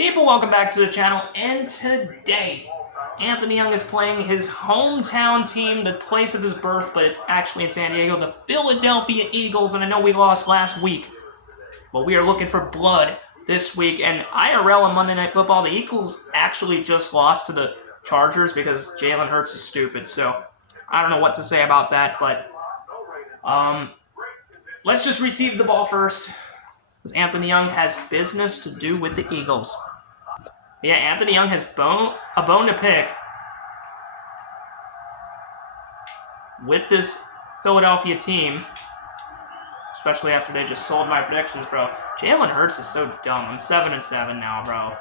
People, welcome back to the channel, and today, Anthony Young is playing his hometown team, the place of his birth, but it's actually in San Diego, the Philadelphia Eagles, and I know we lost last week, but we are looking for blood this week, and IRL on Monday Night Football, the Eagles actually just lost to the Chargers because Jalen Hurts is stupid, so I don't know what to say about that, but let's just receive the ball first. Anthony Young has business to do with the Eagles. Yeah, Anthony Young has a bone to pick with this Philadelphia team, especially after they just sold my predictions, bro. Jalen Hurts is so dumb. I'm 7-7 now, bro.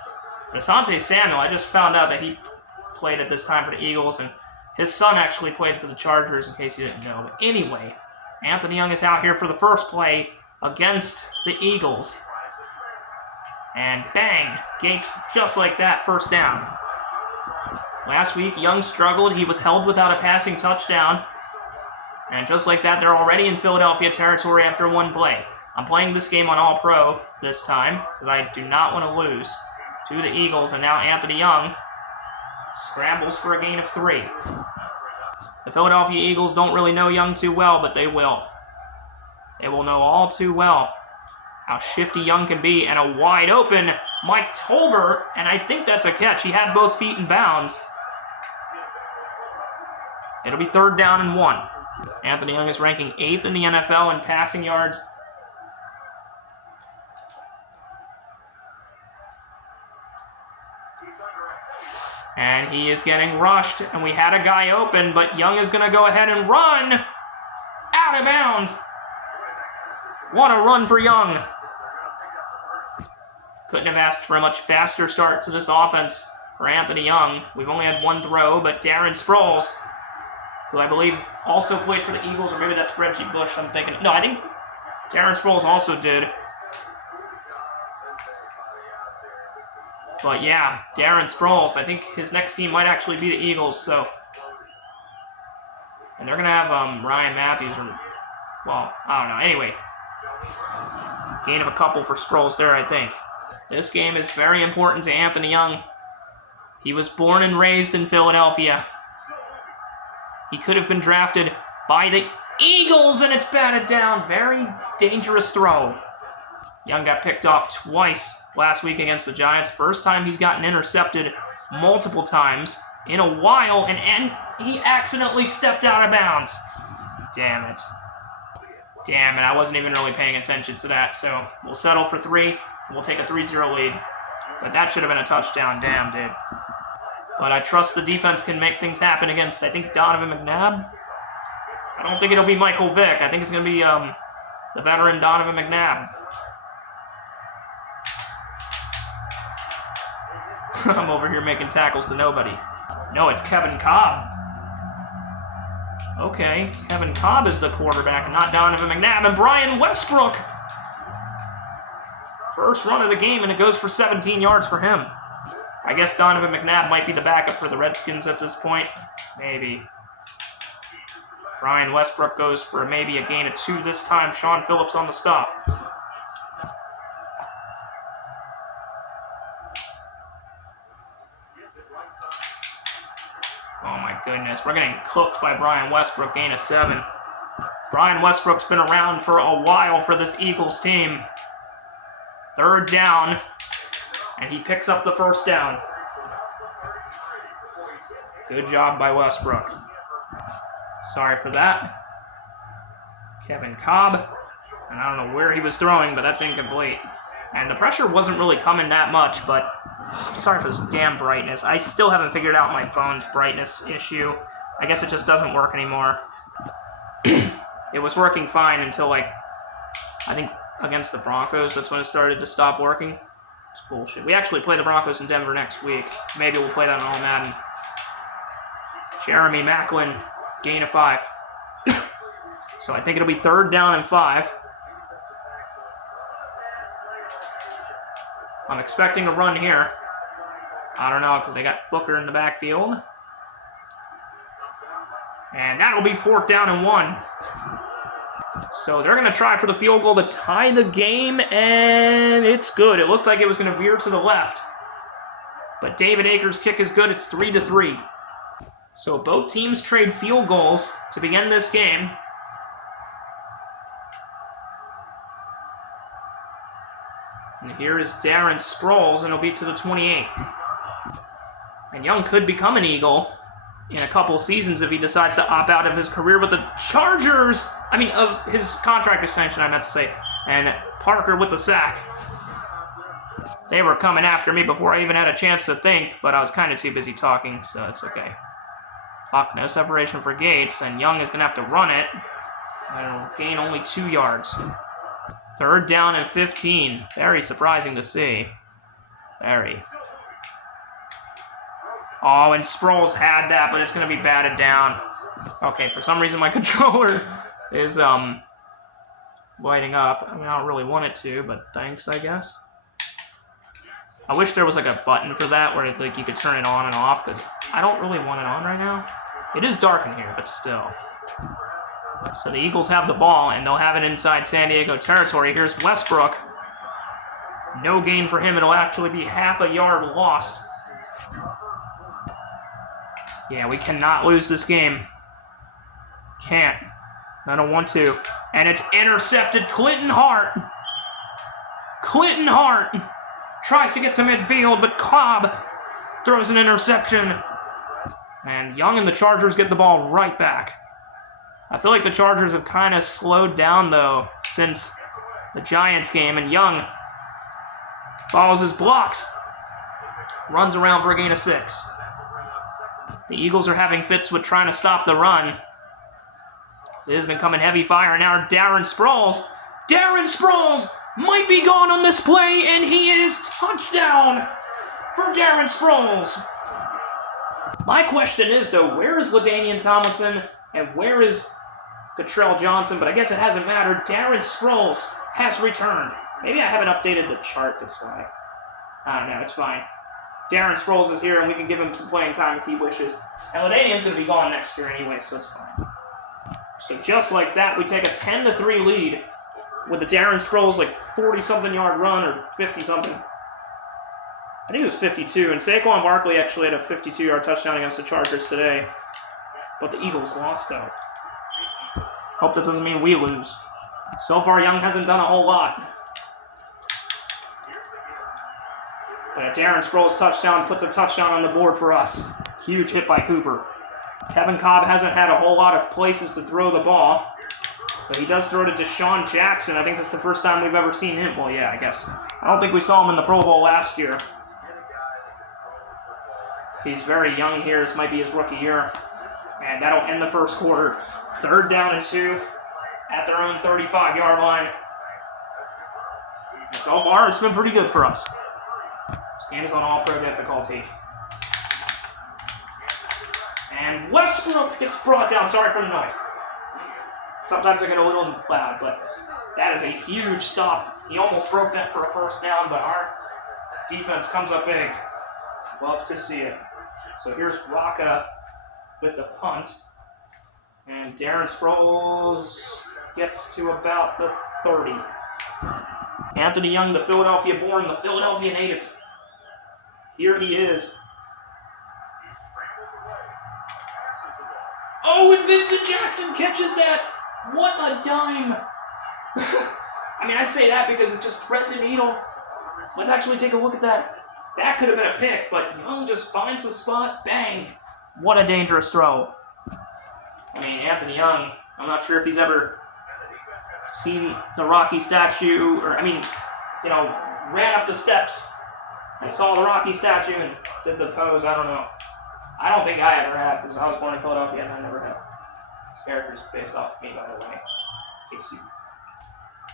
Asante Samuel, I just found out that he played at this time for the Eagles, and his son actually played for the Chargers, in case you didn't know. But anyway, Anthony Young is out here for the first play against the Eagles. And bang, Gates just like that, first down. Last week, Young struggled. He was held without a passing touchdown. And just like that, they're already in Philadelphia territory after one play. I'm playing this game on All-Pro this time because I do not want to lose to the Eagles. And now Anthony Young scrambles for a gain of 3. The Philadelphia Eagles don't really know Young too well, but they will. They will know all too well how shifty Young can be, and a wide open Mike Tolbert, and I think that's a catch. He had both feet in bounds. It'll be 3rd down and 1. Anthony Young is ranking 8th in the NFL in passing yards. And he is getting rushed, and we had a guy open, but Young is going to go ahead and run out of bounds. What a run for Young. Couldn't have asked for a much faster start to this offense for Anthony Young. We've only had one throw, but Darren Sproles, who I believe also played for the Eagles, or maybe that's Reggie Bush, I'm thinking. No, I think Darren Sproles also did. But yeah, Darren Sproles, I think his next team might actually be the Eagles, so. And they're going to have Ryan Matthews, or, well, I don't know. Anyway, gain of a couple for Sproles there, I think. This game is very important to Anthony Young. He was born and raised in Philadelphia. He could have been drafted by the Eagles, and it's batted down. Very dangerous throw. Young got picked off twice last week against the Giants. First time he's gotten intercepted multiple times in a while, and he accidentally stepped out of bounds. Damn it. Damn it, I wasn't even really paying attention to that, so we'll settle for 3. We'll take a 3-0 lead. But that should have been a touchdown. Damn, dude. But I trust the defense can make things happen against, I think, Donovan McNabb. I don't think it'll be Michael Vick. I think it's going to be the veteran Donovan McNabb. I'm over here making tackles to nobody. No, it's Kevin Cobb. Okay, Kevin Cobb is the quarterback, not Donovan McNabb. And Brian Westbrook. First run of the game, and it goes for 17 yards for him. I guess Donovan McNabb might be the backup for the Redskins at this point. Maybe. Brian Westbrook goes for maybe a gain of 2 this time. Sean Phillips on the stop. Oh my goodness, we're getting cooked by Brian Westbrook, gain of 7. Brian Westbrook's been around for a while for this Eagles team. 3rd down, and he picks up the 1st down. Good job by Westbrook. Sorry for that. Kevin Cobb, and I don't know where he was throwing, but that's incomplete. And the pressure wasn't really coming that much, but I'm sorry for this damn brightness. I still haven't figured out my phone's brightness issue. I guess it just doesn't work anymore. It was working fine until, like, I think against the Broncos. That's when it started to stop working. It's bullshit. We actually play the Broncos in Denver next week. Maybe we'll play that on All Madden. Jeremy Maclin, gain of 5. So I think it'll be 3rd down and 5. I'm expecting a run here. I don't know, because they got Booker in the backfield. And that'll be 4th down and 1. So they're going to try for the field goal to tie the game, and it's good. It looked like it was going to veer to the left. But David Akers' kick is good. It's 3-3. So both teams trade field goals to begin this game. And here is Darren Sproles, and he'll be to the 28. And Young could become an Eagle in a couple seasons if he decides to opt out of his career. But the Chargers, of his contract extension, I meant to say, and Parker with the sack. They were coming after me before I even had a chance to think, but I was kind of too busy talking, so it's okay. Fuck, no separation for Gates, and Young is going to have to run it. And it'll gain only 2 yards. 3rd down and 15. Very surprising to see. Very. Oh, and Sproles had that, but it's going to be batted down. Okay, for some reason my controller is lighting up. I don't really want it to, but thanks, I guess. I wish there was like a button for that where like you could turn it on and off, because I don't really want it on right now. It is dark in here, but still. So the Eagles have the ball, and they'll have it inside San Diego territory. Here's Westbrook. No gain for him. It'll actually be half a yard lost. Yeah, we cannot lose this game. Can't. I don't want to. And it's intercepted. Clinton Hart. Clinton Hart tries to get to midfield, but Cobb throws an interception. And Young and the Chargers get the ball right back. I feel like the Chargers have kind of slowed down, though, since the Giants game. And Young follows his blocks. Runs around for a gain of 6. The Eagles are having fits with trying to stop the run. It has been coming heavy fire. Now Darren Sproles. Darren Sproles might be gone on this play, and he is touchdown for Darren Sproles. My question is, though, where is LaDainian Tomlinson and where is Cottrell Johnson? But I guess it hasn't mattered. Darren Sproles has returned. Maybe I haven't updated the chart, that's why. I don't know, it's fine. Darren Sproles is here, and we can give him some playing time if he wishes. And LaDainian's going to be gone next year anyway, so it's fine. So just like that, we take a 10-3 lead with a Darren Sproles, 40-something yard run, or 50-something. I think it was 52, and Saquon Barkley actually had a 52-yard touchdown against the Chargers today. But the Eagles lost, though. Hope that doesn't mean we lose. So far, Young hasn't done a whole lot. But a Darren Sproles touchdown puts a touchdown on the board for us. Huge hit by Cooper. Kevin Cobb hasn't had a whole lot of places to throw the ball. But he does throw to Deshaun Jackson. I think that's the first time we've ever seen him. Well, yeah, I guess. I don't think we saw him in the Pro Bowl last year. He's very young here. This might be his rookie year. And that'll end the first quarter. 3rd down and 2 at their own 35-yard line. And so far, it's been pretty good for us. This game is on all-pro difficulty. And Westbrook gets brought down. Sorry for the noise. Sometimes I get a little loud, but that is a huge stop. He almost broke that for a first down, but our defense comes up big. Love to see it. So here's Rocca with the punt. And Darren Sproles gets to about the 30. Anthony Young, the Philadelphia-born, the Philadelphia native. Here he is. Oh, and Vincent Jackson catches that. What a dime. I say that because it just threaded the needle. Let's actually take a look at that. That could have been a pick, but Young just finds the spot. Bang. What a dangerous throw. Anthony Young, I'm not sure if he's ever seen the Rocky statue, or, ran up the steps and saw the Rocky statue and did the pose. I don't know. I don't think I ever have, because I was born in Philadelphia and I never have. This character's based off of me, by the way, in case you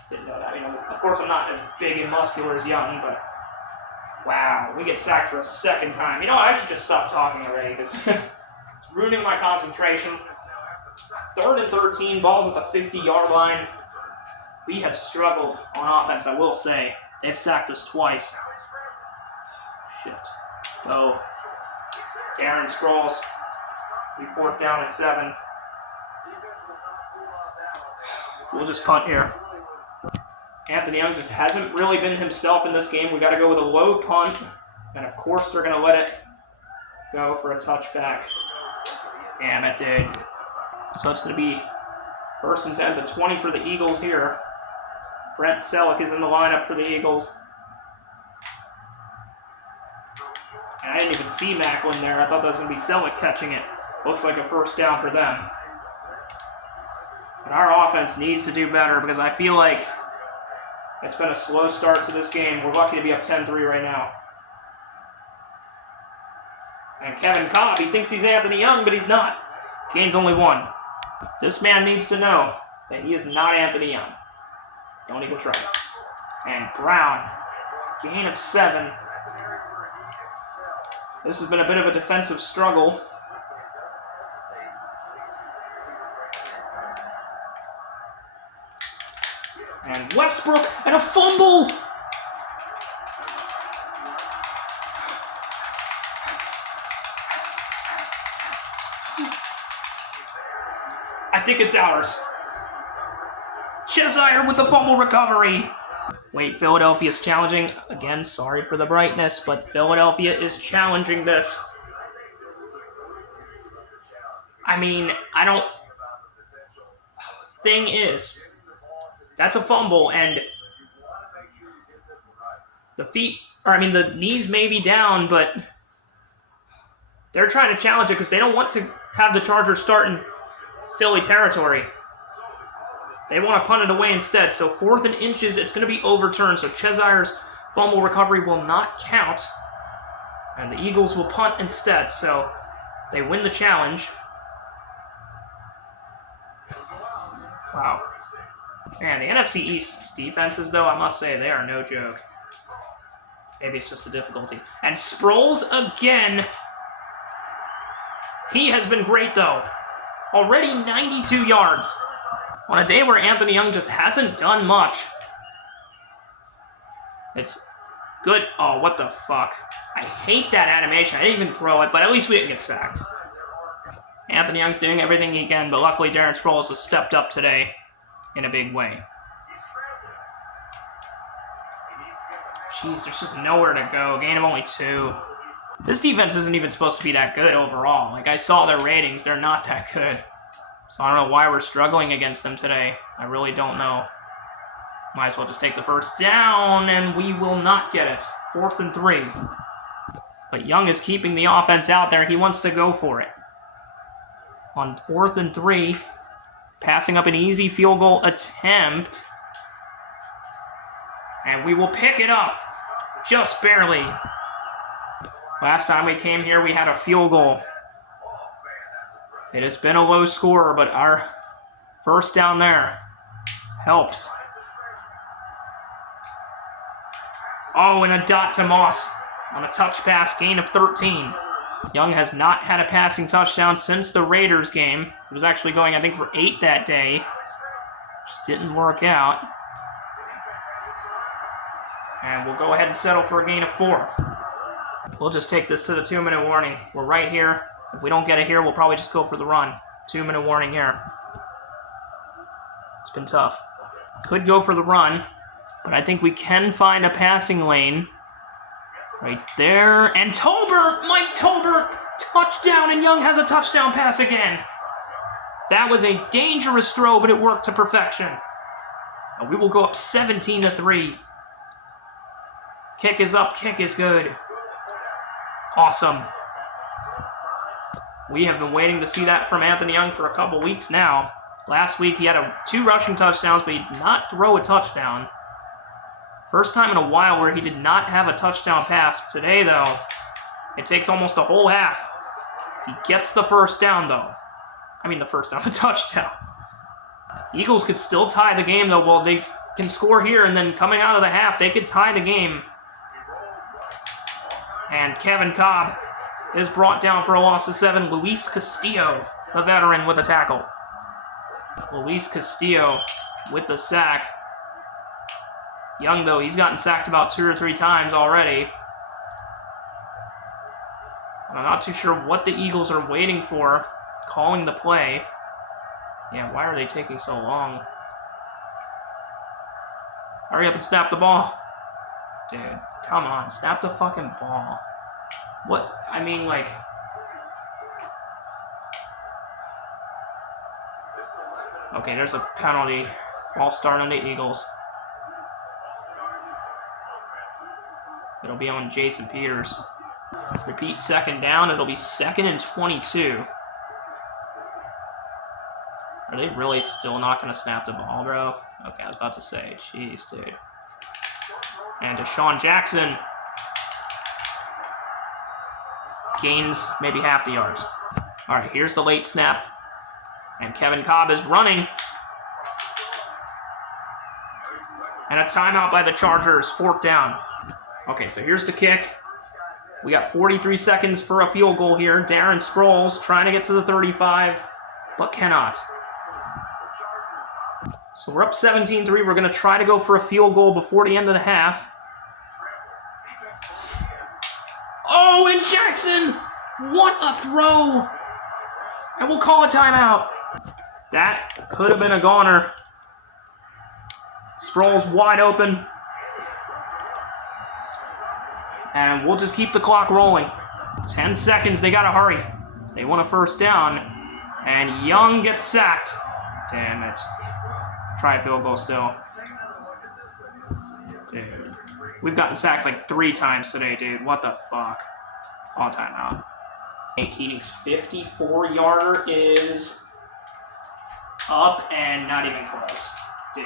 didn't know that. Of course I'm not as big and muscular as Young, but wow, we get sacked for a second time. I should just stop talking already, because it's ruining my concentration. 3rd and 13, ball's at the 50-yard line. We have struggled on offense, I will say. They've sacked us twice. Shit. So, Darren Sproles, we 4th down and 7. We'll just punt here. Anthony Young just hasn't really been himself in this game. We got to go with a low punt And of course they're going to let it go for a touchback. Damn it, dude. So it's going to be 1st and 10 to 20 for the Eagles here. Brent Selleck is in the lineup for the Eagles. And I didn't even see Macklin there. I thought that was going to be Selleck catching it. Looks like a 1st down for them. But our offense needs to do better because I feel like it's been a slow start to this game. We're lucky to be up 10-3 right now. And Kevin Cobb, he thinks he's Anthony Young, but he's not. Gain's only 1. This man needs to know that he is not Anthony Young. Don't even try. And Brown, gain of 7. This has been a bit of a defensive struggle. And Westbrook, and a fumble! I think it's ours. Cheshire with the fumble recovery. Wait, Philadelphia's challenging. Again, sorry for the brightness, but Philadelphia is challenging this. I mean, I don't... Thing is, that's a fumble, and the knees may be down, but they're trying to challenge it because they don't want to have the Chargers start in Philly territory. They want to punt it away instead. So 4th and inches, it's going to be overturned. So Cheshire's fumble recovery will not count. And the Eagles will punt instead. So they win the challenge. Wow. Man, the NFC East defenses, though, I must say, they are no joke. Maybe it's just a difficulty. And Sproles again. He has been great, though. Already 92 yards. On a day where Anthony Young just hasn't done much. It's good. Oh, what the fuck. I hate that animation. I didn't even throw it, but at least we didn't get sacked. Anthony Young's doing everything he can, but luckily Darren Sproles has stepped up today in a big way. Jeez, there's just nowhere to go. Gain of only 2. This defense isn't even supposed to be that good overall. Like, I saw their ratings. They're not that good. So I don't know why we're struggling against them today. I really don't know. Might as well just take the 1st down, and we will not get it. 4th and 3. But Young is keeping the offense out there. He wants to go for it. On 4th and 3, passing up an easy field goal attempt. And we will pick it up. Just barely. Last time we came here, we had a field goal. It has been a low scorer, but our 1st down there helps. Oh, and a dot to Moss on a touch pass, gain of 13. Young has not had a passing touchdown since the Raiders game. He was actually going, I think, for 8 that day. Just didn't work out. And we'll go ahead and settle for a gain of 4. We'll just take this to the 2-minute warning. We're right here. If we don't get it here, we'll probably just go for the run. 2-minute warning here. It's been tough. Could go for the run, but I think we can find a passing lane. Right there. And Tolbert! Mike Tolbert! Touchdown, and Young has a touchdown pass again. That was a dangerous throw, but it worked to perfection. And we will go up 17-3. Kick is up, kick is good. Awesome. We have been waiting to see that from Anthony Young for a couple weeks now. Last week he had 2 rushing touchdowns, but he did not throw a touchdown. First time in a while where he did not have a touchdown pass. Today, though, it takes almost a whole half. He gets the 1st down, though. I mean the 1st down, a touchdown. Eagles could still tie the game, though. Well, they can score here, and then coming out of the half, they could tie the game. And Kevin Cobb is brought down for a loss of 7. Luis Castillo, the veteran, with a tackle. Luis Castillo with the sack. Young, though, he's gotten sacked about 2 or 3 times already. I'm not too sure what the Eagles are waiting for, calling the play. Yeah, why are they taking so long? Hurry up and snap the ball. Dude, come on. Snap the fucking ball. What? I mean, like... Okay, there's a penalty. False start on the Eagles. It'll be on Jason Peters. Repeat, second down. It'll be 2nd and 22. Are they really still not going to snap the ball, bro? Okay, I was about to say. Jeez, dude. And Deshaun Jackson gains maybe half the yards. All right, here's the late snap. And Kevin Cobb is running. And a timeout by the Chargers, 4th down. Okay, so here's the kick. We got 43 seconds for a field goal here. Darren Sproles trying to get to the 35, but cannot. So we're up 17-3. We're going to try to go for a field goal before the end of the half. Oh, and Jackson! What a throw! And we'll call a timeout. That could have been a goner. Sproles wide open. And we'll just keep the clock rolling. 10 seconds, they gotta hurry. They want a first down. And Young gets sacked. Damn it. Try a field goal still. Dude. We've gotten sacked like 3 times today, dude. What the fuck? All timeout. Keating's 54-yarder is up and not even close. Dude.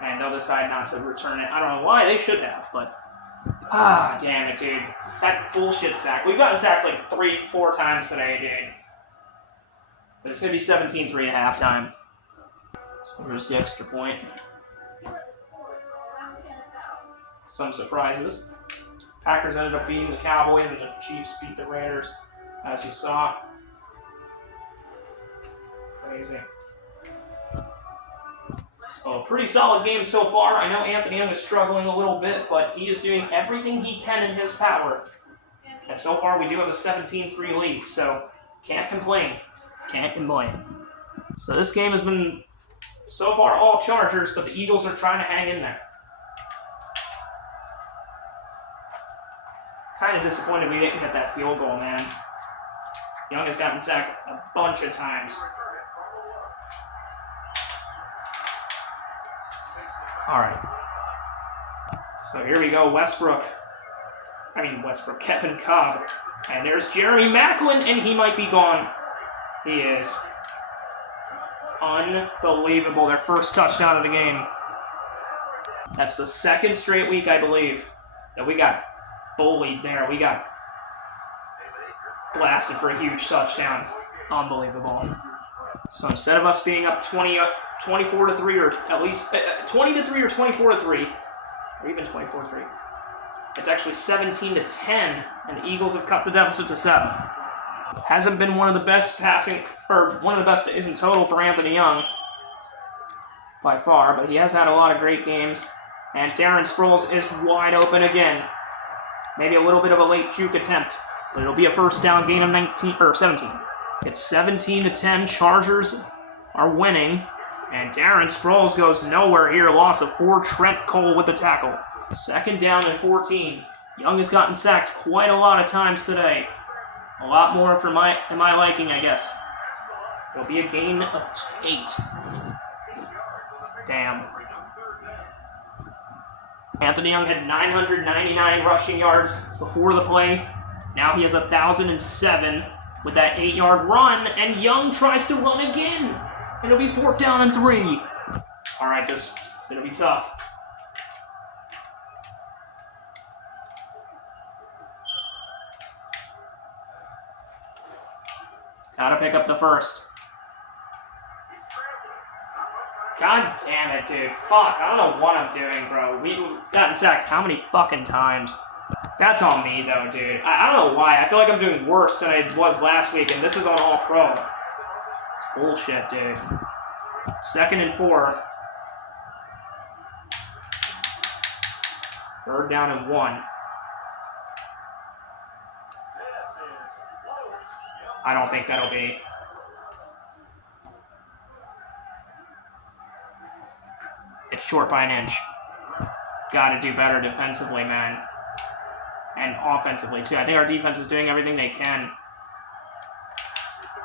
And they'll decide not to return it. I don't know why. They should have, but... Ah, damn it, dude. That bullshit sack. We've gotten sacked like 3-4 times today, dude. But it's going to be 17-3 at halftime. So here's the extra point. Some surprises. Packers ended up beating the Cowboys, and the Chiefs beat the Raiders, as you saw. Crazy. So, pretty solid game so far. I know Anthony Young is struggling a little bit, but he is doing everything he can in his power. And so far, we do have a 17-3 lead, so can't complain. Can't complain. So this game has been, so far, all Chargers, but the Eagles are trying to hang in there. Kind of disappointed we didn't get that field goal, man. Young has gotten sacked a bunch of times. All right. So here we go, Kevin Cobb. And there's Jeremy Maclin, and he might be gone. He is. Unbelievable. Their first touchdown of the game. That's the 2nd straight week, I believe, that we got bullied there. We got blasted for a huge touchdown. Unbelievable. So instead of us being up 24-3, or at least 20-3 or 24-3, or even 24-3, it's actually 17-10, and the Eagles have cut the deficit to 7. Hasn't been one of the best passing, or one of the best in total for Anthony Young by far, but he has had a lot of great games. And Darren Sproles is wide open again. Maybe a little bit of a late juke attempt, but it'll be a first down gain of 17. It's 17-10. Chargers are winning, and Darren Sproles goes nowhere here. Loss of 4. Trent Cole with the tackle. 2nd down and 14. Young has gotten sacked quite a lot of times today. A lot more for my liking, I guess. It'll be a gain of 8. Damn. Anthony Young had 999 rushing yards before the play. Now he has 1,007 with that 8-yard run, and Young tries to run again. It'll be 4th down and 3. All right, this is going to be tough. Gotta pick up the first. God damn it, dude. Fuck, I don't know what I'm doing, bro. We've gotten sacked how many fucking times? That's on me, though, dude. I don't know why. I feel like I'm doing worse than I was last week, and this is on All-Pro. It's bullshit, dude. 2nd and 4. 3rd down and 1. I don't think that'll be. It's short by an inch. got to do better defensively, man. And offensively, too. I think our defense is doing everything they can.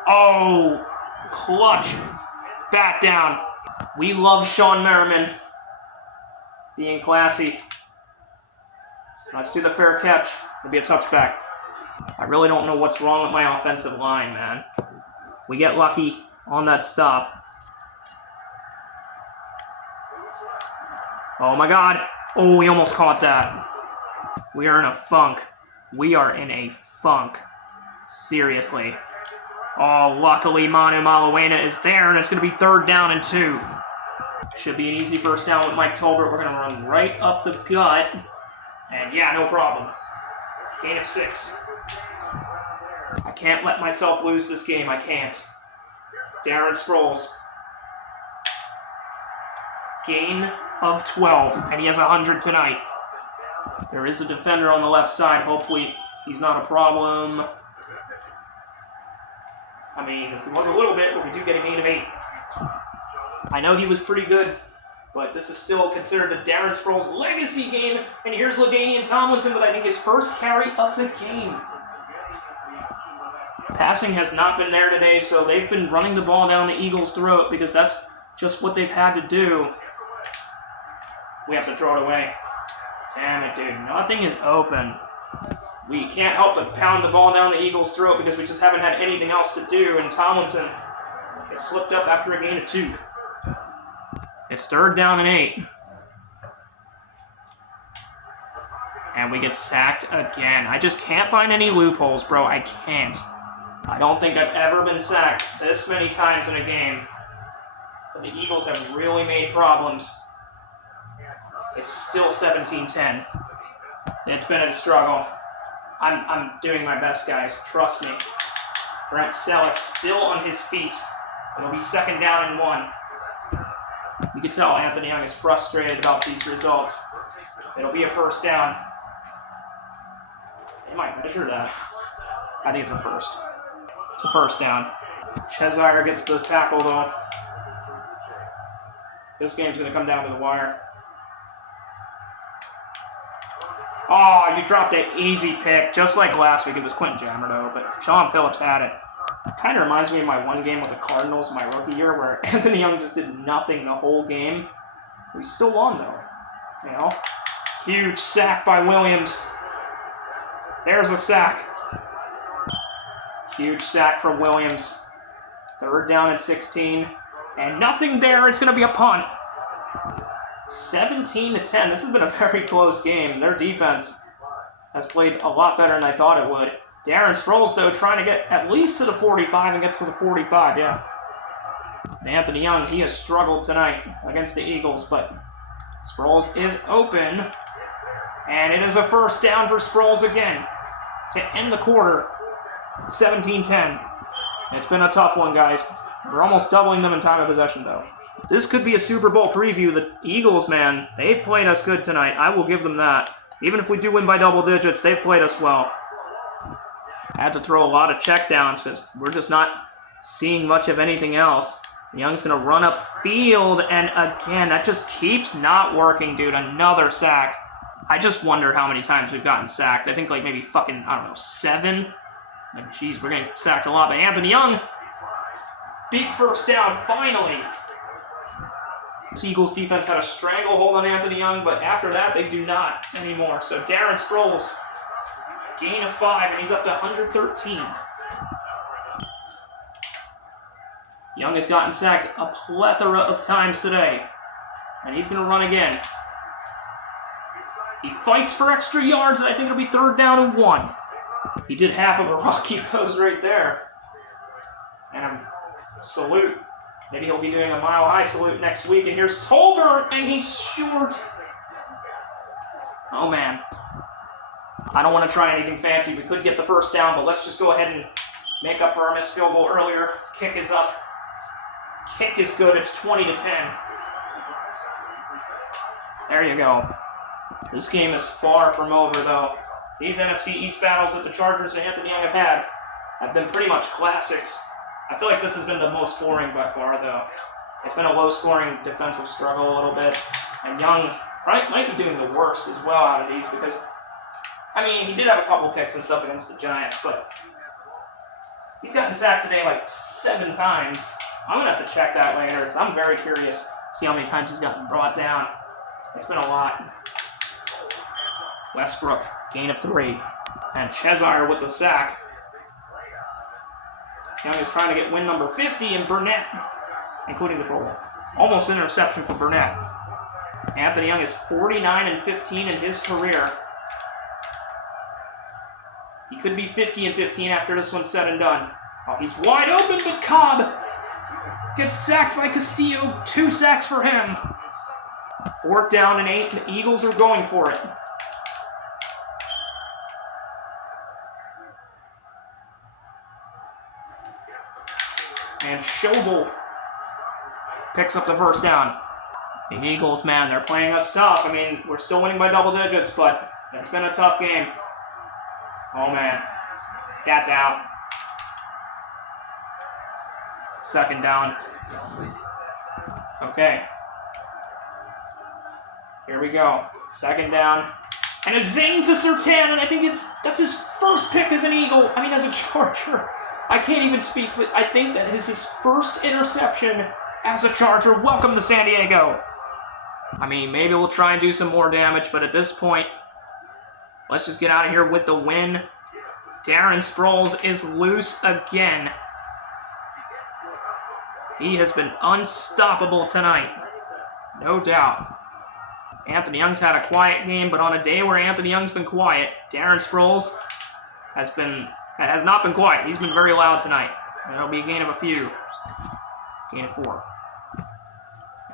Oh, clutch. Bat down. We love Sean Merriman being classy. Let's do the fair catch. It'll be a touchback. I really don't know what's wrong with my offensive line, man. We get lucky on that stop. Oh my God. Oh, we almost caught that. We are in a funk. We are in a funk. Seriously. Oh, luckily Manu Malawana is there, and it's going to be 3rd down and 2. Should be an easy first down with Mike Tolbert. We're going to run right up the gut. And yeah, no problem. Gain of 6. I can't let myself lose this game. I can't. Darren Sproles. Gain of 12, and he has 100 tonight. There is a defender on the left side. Hopefully, he's not a problem. I mean, he was a little bit, but we do get a gain of 8. I know he was pretty good, but this is still considered a Darren Sproles legacy game. And here's LaDainian Tomlinson with, I think, his first carry of the game. Passing has not been there today, so they've been running the ball down the Eagles' throat because that's just what they've had to do. We have to throw it away. Damn it, dude. Nothing is open. We can't help but pound the ball down the Eagles' throat because we just haven't had anything else to do, and Tomlinson gets slipped up after a gain of 2. It's 3rd down and 8. And we get sacked again. I just can't find any loopholes, bro. I can't. I don't think I've ever been sacked this many times in a game. But the Eagles have really made problems. It's still 17-10. It's been a struggle. I'm doing my best, guys. Trust me. Brent Selleck still on his feet. It'll be 2nd down and 1. You can tell Anthony Young is frustrated about these results. It'll be a first down. They might measure that. I think it's a first. It's a first down. Cheshire gets the tackle, though. This game's going to come down to the wire. Oh, you dropped an easy pick. Just like last week, it was Quentin Jammerdo, but Sean Phillips had it. Kind of reminds me of my one game with the Cardinals my rookie year where Anthony Young just did nothing the whole game. We still won, though. You know? Huge sack by Williams. There's a sack. Huge sack from Williams. 3rd down and 16. And nothing there. It's going to be a punt. 17-10. This has been a very close game. Their defense has played a lot better than I thought it would. Darren Sproles, though, trying to get at least to the 45 and gets to the 45, yeah. And Anthony Young, he has struggled tonight against the Eagles, but Sproles is open. And it is a first down for Sproles again to end the quarter. 17-10. It's been a tough one, guys. We're almost doubling them in time of possession, though. This could be a Super Bowl preview. The Eagles, man, they've played us good tonight. I will give them that. Even if we do win by double digits, they've played us well. I had to throw a lot of checkdowns because we're just not seeing much of anything else. Young's going to run up field, and again, that just keeps not working, dude. Another sack. I just wonder how many times we've gotten sacked. I think like maybe fucking, I don't know, 7? Like, geez, we're getting sacked a lot by Anthony Young. Big first down, finally. This Eagles defense had a stranglehold on Anthony Young, but after that, they do not anymore. So Darren Sproles, gain of 5, and he's up to 113. Young has gotten sacked a plethora of times today, and he's going to run again. He fights for extra yards, and I think it'll be 3rd down and 1. He did half of a rocky pose right there. And salute. Maybe he'll be doing a mile-high salute next week. And here's Tolbert, and he's short. Oh, man. I don't want to try anything fancy. We could get the first down, but let's just go ahead and make up for our missed field goal earlier. Kick is up. Kick is good. It's 20-10. There you go. This game is far from over, though. These NFC East battles that the Chargers and Anthony Young have been pretty much classics. I feel like this has been the most boring by far, though. It's been a low-scoring defensive struggle a little bit. And Young might be doing the worst as well out of these because, I mean, he did have a couple picks and stuff against the Giants, but he's gotten sacked today like 7 times. I'm going to have to check that later because I'm very curious to see how many times he's gotten brought down. It's been a lot. Westbrook, gain of 3. And Cheshire with the sack. Young is trying to get win number 50, and Burnett, including the Pro Bowl. Almost an interception for Burnett. Anthony Young is 49-15 in his career. He could be 50-15 after this one's said and done. Oh, he's wide open, but Cobb gets sacked by Castillo. 2 sacks for him. 4th down and 8. The Eagles are going for it. And Schobel picks up the first down. The Eagles, man, they're playing us tough. I mean, we're still winning by double digits, but it's been a tough game. Oh, man. That's out. 2nd down. Okay. Here we go. 2nd down. And a zing to Surtain, and I think that's his first pick as an Eagle. I mean, as a Charger. I can't even speak, but I think that is his first interception as a Charger. Welcome to San Diego. I mean, maybe we'll try and do some more damage, but at this point, let's just get out of here with the win. Darren Sproles is loose again. He has been unstoppable tonight. No doubt. Anthony Young's had a quiet game, but on a day where Anthony Young's been quiet, Darren Sproles has not been quiet. He's been very loud tonight. That'll be a gain of a few. Gain of 4.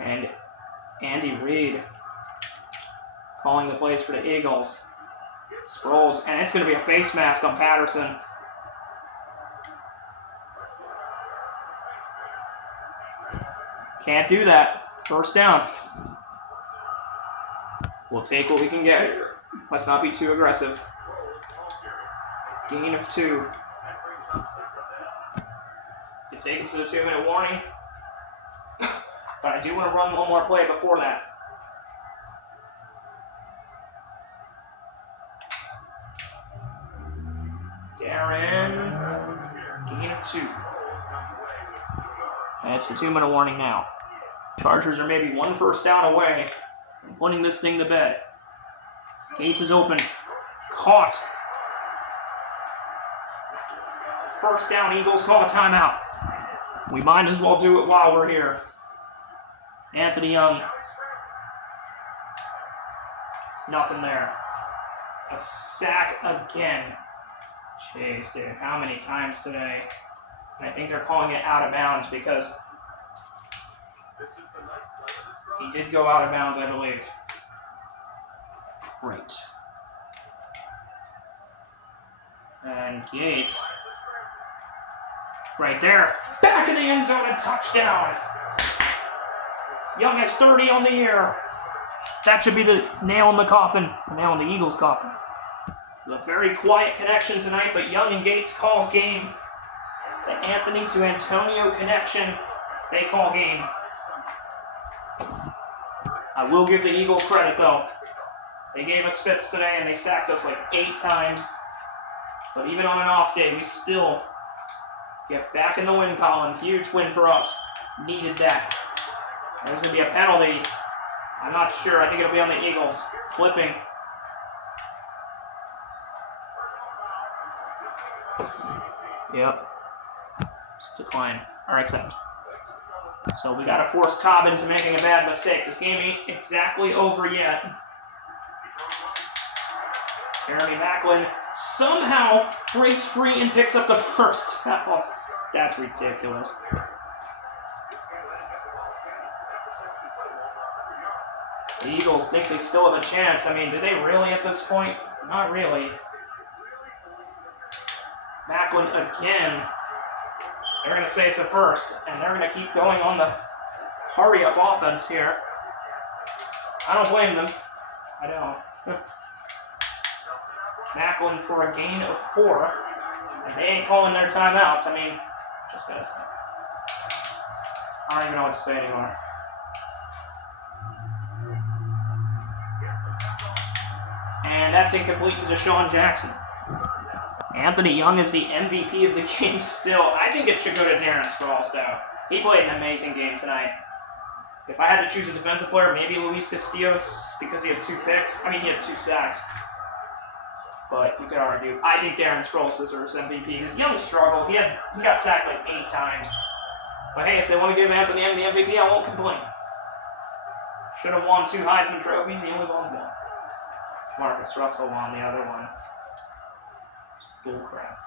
And Andy Reid calling the plays for the Eagles. Sproles, and it's going to be a face mask on Patterson. Can't do that. 1st down. We'll take what we can get here. Let's not be too aggressive. Gain of 2. You take us to the 2-minute warning. But I do want to run one more play before that. Darren. Gain of 2. And it's the 2-minute warning now. Chargers are maybe 1 first down away from putting this thing to bed. Gates is open. Caught. 1st down, Eagles call a timeout. We might as well do it while we're here. Anthony Young. Nothing there. A sack again. Jeez, dude. How many times today? And I think they're calling it out of bounds because he did go out of bounds, I believe. Right. And Gates. Right there. Back in the end zone and touchdown. Young has 30 on the year. That should be the nail in the coffin. The nail in the Eagles' coffin. It was a very quiet connection tonight, but Young and Gates calls game. The Anthony to Antonio connection, they call game. I will give the Eagles credit, though. They gave us fits today, and they sacked us like 8 times. But even on an off day, we still get back in the win column. Huge win for us. Needed that. There's going to be a penalty. I'm not sure. I think it'll be on the Eagles. Flipping. Yep. Just decline. Or accept. So we got to force Cobb into making a bad mistake. This game ain't exactly over yet. Jeremy Macklin somehow breaks free and picks up the first. Oh, that's ridiculous. The Eagles think they still have a chance. I mean, do they really at this point? Not really. Macklin again. They're going to say it's a first, and they're going to keep going on the hurry-up offense here. I don't blame them. I don't. Macklin for a gain of 4. And they ain't calling their timeouts. I mean, just as. I don't even know what to say anymore. And that's incomplete to Deshaun Jackson. Anthony Young is the MVP of the game still. I think it should go to Darren Sproles, though. He played an amazing game tonight. If I had to choose a defensive player, maybe Luis Castillo, because he had 2 picks. I mean, he had 2 sacks. But you could argue. I think Darren Sproles deserves MVP because Young struggled. He got sacked like 8 times. But hey, if they want to give Anthony Young the MVP, I won't complain. Should have won 2 Heisman trophies. He only won 1. Marcus Russell won the other one. Bullcrap.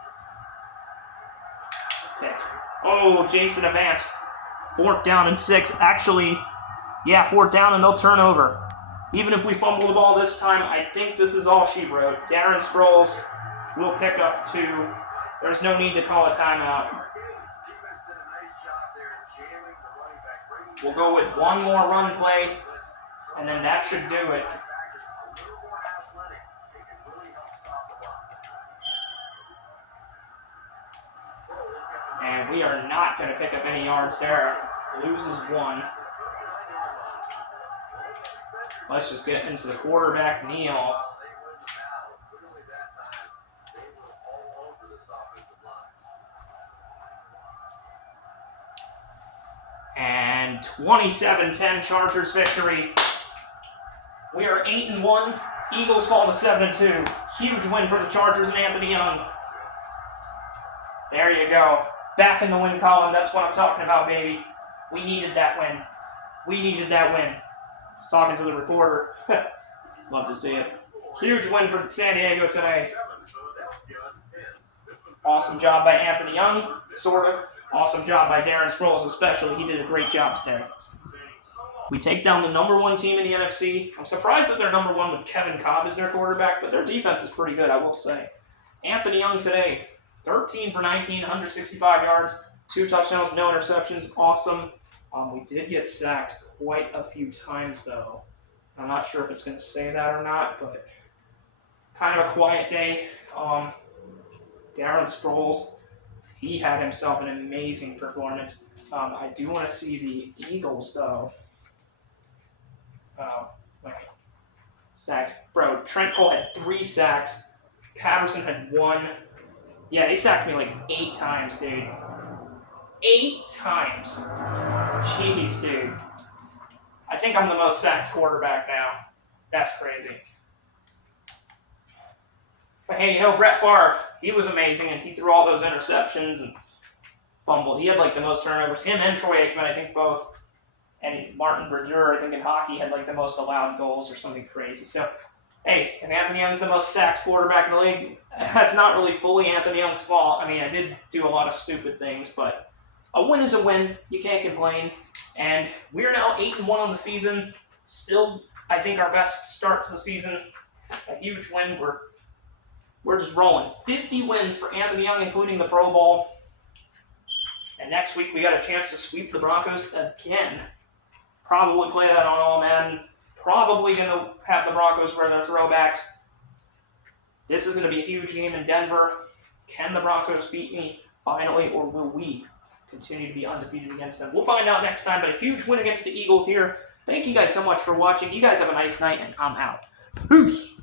Okay. Oh, Jason Avant. 4th down and 6. Actually, yeah, 4th down and they'll turn over. Even if we fumble the ball this time, I think this is all she wrote. Darren Sproles will pick up 2. There's no need to call a timeout. We'll go with 1 more run play, and then that should do it. And we are not going to pick up any yards there. Loses 1. Let's just get into the quarterback kneel. And 27-10 Chargers victory. We are 8-1. Eagles fall to 7-2. Huge win for the Chargers and Anthony Young. There you go. Back in the win column. That's what I'm talking about, baby. We needed that win. We needed that win. I was talking to the reporter. Love to see it. Huge win for San Diego today. Awesome job by Anthony Young, sort of. Awesome job by Darren Sproles, especially. He did a great job today. We take down the #1 team in the NFC. I'm surprised that they're #1 with Kevin Cobb as their quarterback, but their defense is pretty good, I will say. Anthony Young today, 13 for 19, 165 yards, 2 touchdowns, no interceptions. Awesome. We did get sacked quite a few times, though. I'm not sure if it's going to say that or not, but kind of a quiet day. Darren Sproles, he had himself an amazing performance. I do want to see the Eagles, though. Wait. Sacks. Bro, Trent Cole had 3 sacks. Patterson had 1. Yeah, they sacked me like 8 times, dude. 8 times. Jeez, dude. I think I'm the most sacked quarterback now. That's crazy. But hey, you know, Brett Favre, he was amazing, and he threw all those interceptions and fumbled. He had like the most turnovers. Him and Troy Aikman, I think both. And Martin Brodeur, I think in hockey, had like the most allowed goals or something crazy. So, hey, if Anthony Young's the most sacked quarterback in the league, that's not really fully Anthony Young's fault. I mean, I did do a lot of stupid things, but a win is a win. You can't complain. And we're now 8-1 on the season. Still, I think, our best start to the season. A huge win. We're just rolling. 50 wins for Anthony Young, including the Pro Bowl. And next week, we got a chance to sweep the Broncos again. Probably play that on All Madden. Probably going to have the Broncos wear their throwbacks. This is going to be a huge game in Denver. Can the Broncos beat me finally, or will we continue to be undefeated against them? We'll find out next time, but a huge win against the Eagles here. Thank you guys so much for watching. You guys have a nice night, and I'm out. Peace!